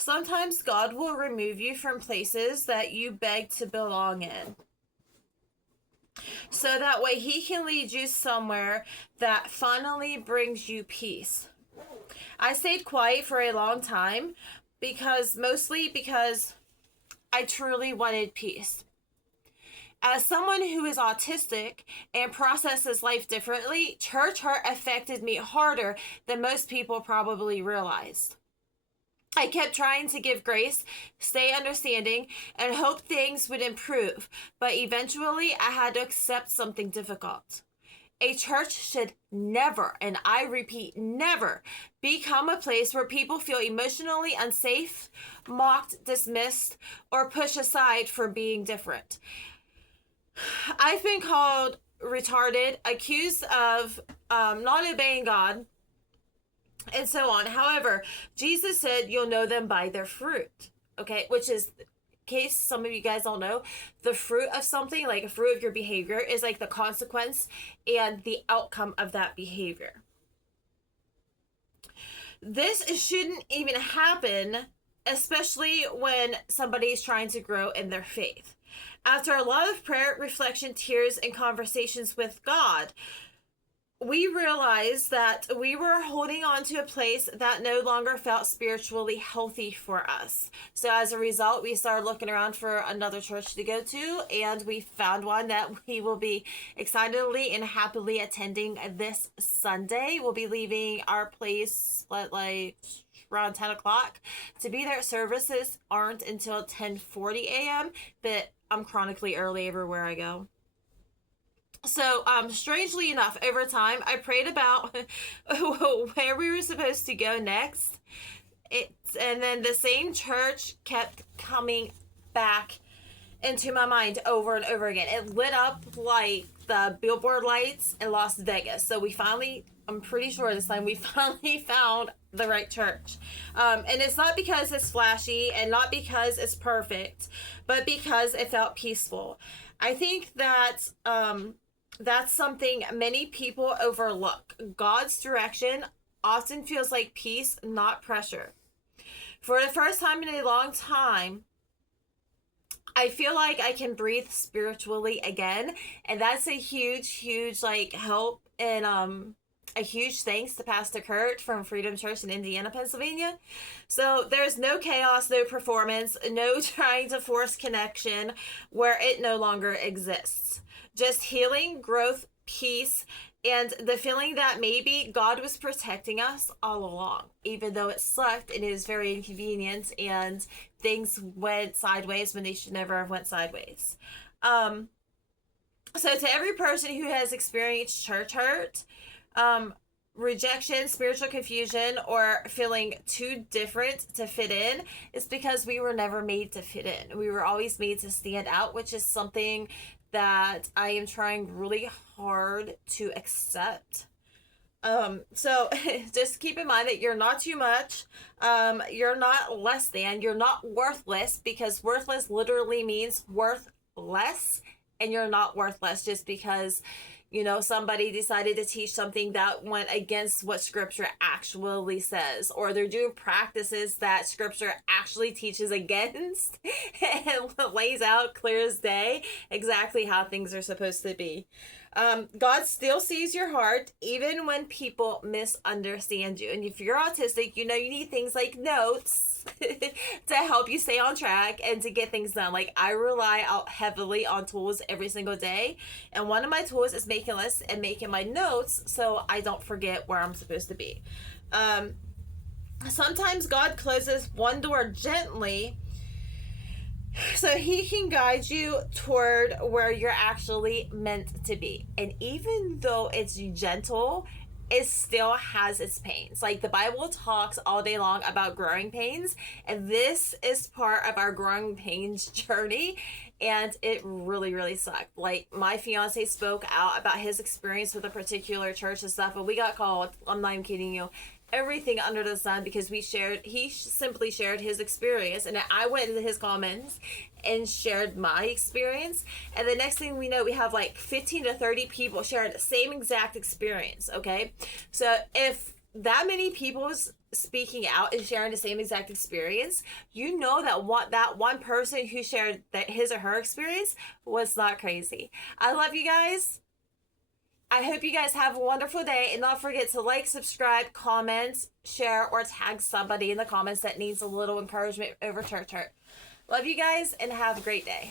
Sometimes God will remove you from places that you beg to belong in. So that way he can lead you somewhere that finally brings you peace. I stayed quiet for a long time mostly because I truly wanted peace. As someone who is autistic and processes life differently, church hurt affected me harder than most people probably realized. I kept trying to give grace, stay understanding, and hope things would improve, but eventually I had to accept something difficult. A church should never, and I repeat, never, become a place where people feel emotionally unsafe, mocked, dismissed, or pushed aside for being different. I've been called retarded, accused of not obeying God, and so on. However, Jesus said you'll know them by their fruit, okay? Which is, in case some of you guys don't know, the fruit of something, like a fruit of your behavior, is like the consequence and the outcome of that behavior. This shouldn't even happen, especially when somebody's trying to grow in their faith. After a lot of prayer, reflection, tears, and conversations with God, we realized that we were holding on to a place that no longer felt spiritually healthy for us. So as a result, we started looking around for another church to go to, and we found one that we will be excitedly and happily attending this Sunday. We'll be leaving our place at like around 10 o'clock. To be there, services aren't until 10:40 a.m., but I'm chronically early everywhere I go. So, strangely enough, over time, I prayed about where we were supposed to go next. And then the same church kept coming back into my mind over and over again. It lit up like the billboard lights in Las Vegas. So I'm pretty sure this time we finally found the right church. And it's not because it's flashy and not because it's perfect, but because it felt peaceful. I think that, that's something many people overlook. God's direction often feels like peace, not pressure. For the first time in a long time, I feel like I can breathe spiritually again. And that's a huge help and a huge thanks to Pastor Kurt from Freedom Church in Indiana, Pennsylvania. So there's no chaos, no performance, no trying to force connection where it no longer exists. Just healing, growth, peace, and the feeling that maybe God was protecting us all along, even though it sucked and it was very inconvenient and things went sideways when they should never have went sideways. So to every person who has experienced church hurt, rejection, spiritual confusion, or feeling too different to fit in, it's because we were never made to fit in. We were always made to stand out, which is something that I am trying really hard to accept. So just keep in mind that you're not too much. You're not less than. You're not worthless, because worthless literally means worth less, and you're not worthless just because somebody decided to teach something that went against what scripture actually says, or they're doing practices that scripture actually teaches against and lays out clear as day exactly how things are supposed to be. God still sees your heart even when people misunderstand you. And if you're autistic, you need things like notes to help you stay on track and to get things done. Like, I rely out heavily on tools every single day, and one of my tools is making lists and making my notes so I don't forget where I'm supposed to be. Sometimes God closes one door gently so he can guide you toward where you're actually meant to be. And even though it's gentle, it still has its pains. Like, the Bible talks all day long about growing pains, and this is part of our growing pains journey, and it really, really sucked. Like, my fiance spoke out about his experience with a particular church and stuff, and we got called, I'm not even kidding you, everything under the sun, because he simply shared his experience, and I went into his comments and shared my experience, and the next thing we know, we have like 15 to 30 people sharing the same exact experience. Okay, so if that many people's speaking out and sharing the same exact experience, you know that one person who shared that his or her experience was not crazy. I love you guys. I hope you guys have a wonderful day, and don't forget to like, subscribe, comment, share, or tag somebody in the comments that needs a little encouragement over church hurt. Love you guys, and have a great day.